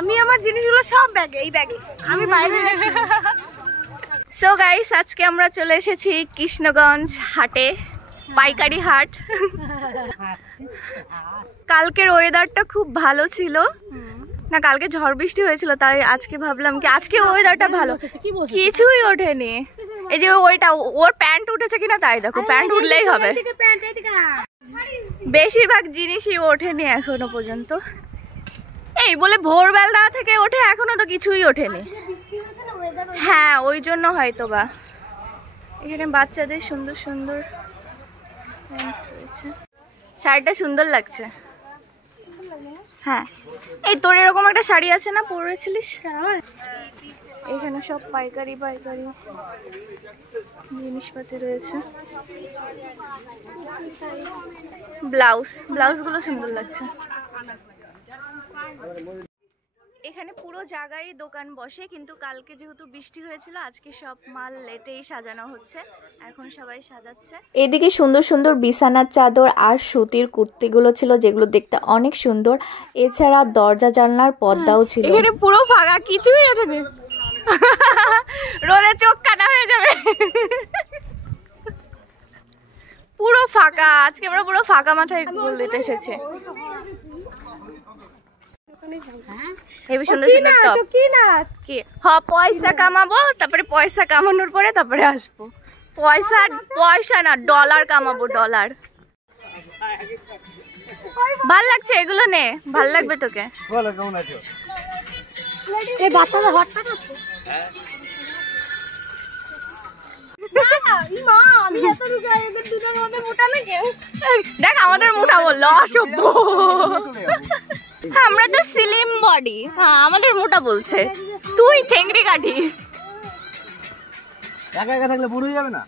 আমি আমার জিনিসগুলো সব ব্যাগে, এই ব্যাগে আমি বাইরে। সো গাইস, আজকে আমরা চলে এসেছি কৃষ্ণগঞ্জ হাটে, পাইকারি হাট। কালকের ওয়েদারটা খুব ভালো ছিল না, কালকে ঝড় বৃষ্টি হয়েছিল, তাই আজকে ভাবলাম কি আজকে ওয়েদারটা ভালো। কিছুই ওঠেনি, এই যে ওইটা ওর প্যান্ট উঠেছে কিনা তাই দেখো, প্যান্ট উঠলেই হবে। বেশিরভাগ জিনিসই ওঠেনি এখনো পর্যন্ত, এই বলে ভোরবেলা থেকে ওঠে, এখনো তো কিছুই ওঠেনি। হ্যাঁ, ওই জন্য হয়তো বা। এখানে বাচ্চাদের সুন্দর সুন্দর শাড়িটা সুন্দর লাগছে। হ্যাঁ, এই তোর এরকম একটা শাড়ি আছে না, পরেছিলিস? এখানে সব পাইকারি পাইকারি জিনিসপাতি রয়েছে। ব্লাউজগুলো সুন্দর লাগছে। এখানে পুরো জায়গায় দোকান বসে, কিন্তু কালকে যেহেতু বৃষ্টি হয়েছিল আজকে সব মাল লেটেই সাজানো হচ্ছে, এখন সবাই সাজাচ্ছে। এদিকে সুন্দর সুন্দর বিছানার চাদর আর সুতির কুর্তিগুলো ছিল, যেগুলো দেখতে অনেক সুন্দর। এছাড়া দরজা জানলার পর্দাও ছিল। এখানে পুরো ফাঁকা, কিছুই ওঠেনি। রোদে চোখ কাটা হয়ে যাবে। পুরো ফাঁকা, আজকে আমরা পুরো ফাঁকা মাথায় গোল দিতে এসেছে। হেবি সুন্দর সুন্দর টপ। কি পয়সা কামাবো, তারপরে পয়সা কামানোর পরে তারপরে আসবো। পয়সা না, ডলার কামাবো, ডলার। ভাল লাগছে এগুলো, নে ভাল লাগবে তোকে। দেখ আমাদের মোটা বললো, অসভ্য। আমরা তো স্লিম বডি, হ্যাঁ আমাদের মোটা বলছে। তুই ঠেংড়ি কাঠি। একা একা থাকলে বড় হয়ে যাবে না?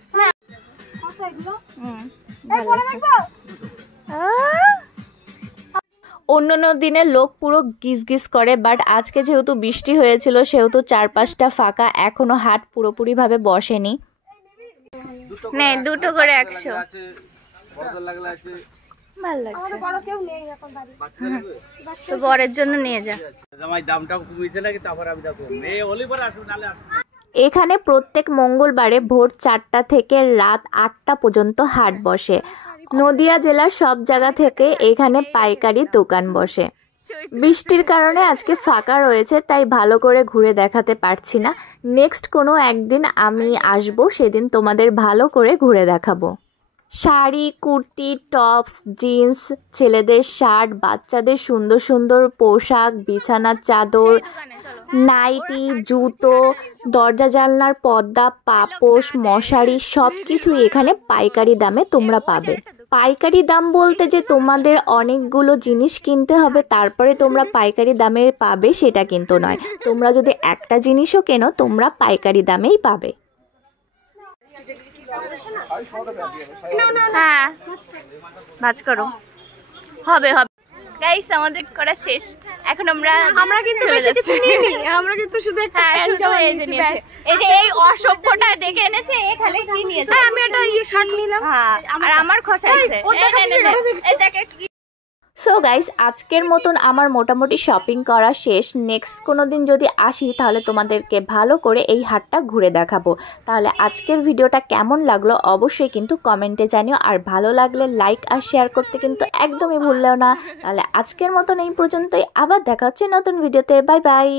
অন্যান্য দিনে লোক পুরো গিজ করে, বাট আজকে যেহেতু বৃষ্টি হয়েছিল সেহেতু চারপাশটা ফাঁকা, এখনো হাট পুরোপুরি ভাবে বসেনি। নে দুটো করে 100। ভাল লাগছে তো, বরের জন্য নিয়ে যা। এখানে প্রত্যেক মঙ্গলবারে ভোর 4টা থেকে রাত 8টা পর্যন্ত হাট বসে। নদিয়া জেলার সব জায়গা থেকে এখানে পাইকারি দোকান বসে। বৃষ্টির কারণে আজকে ফাঁকা রয়েছে, তাই ভালো করে ঘুরে দেখাতে পারছি না। নেক্সট কোনো একদিন আমি আসব, সেদিন তোমাদের ভালো করে ঘুরে দেখাবো। শাড়ি, কুর্তি, টপস, জিন্স, ছেলেদের শার্ট, বাচ্চাদের সুন্দর সুন্দর পোশাক, বিছানার চাদর, নাইটি, জুতো, দরজা জানলার পর্দা, পাপোশ, মশারি সব কিছুই এখানে পাইকারি দামে তোমরা পাবে। পাইকারি দাম বলতে যে তোমাদের অনেকগুলো জিনিস কিনতে হবে তারপরে তোমরা পাইকারি দামে পাবে সেটা কিন্তু নয়। তোমরা যদি একটা জিনিসও কেনো তোমরা পাইকারি দামেই পাবে। হ্যাঁ, ভাজ করো, হবে হবে। গাইস, আমাদের করা শেষ, এখন আমরা কিন্তু বেশি কিছু নিইনি, আমরা কিন্তু শুধু একটা প্যান্ট জামা নিয়েছি ব্যাস। এই যে এই অসভ্যটা ডেকে এনেছে, এ খালি কি নিয়েছে? আমি একটা শার্ট নিলাম, হ্যাঁ, আর আমার খসাইছে। এই দেখে। সো গাইস, আজকের মতন আমার মোটামুটি শপিং করা শেষ। নেক্সট কোনো দিন যদি আসি তাহলে তোমাদেরকে ভালো করে এই হাটটা ঘুরে দেখাবো। তাহলে আজকের ভিডিওটা কেমন লাগলো অবশ্যই কিন্তু কমেন্টে জানিও, আর ভালো লাগলে লাইক আর শেয়ার করতে কিন্তু একদমই ভুললেও না। তাহলে আজকের মতন এই পর্যন্তই, আবার দেখা হচ্ছে নতুন ভিডিওতে। Bye bye.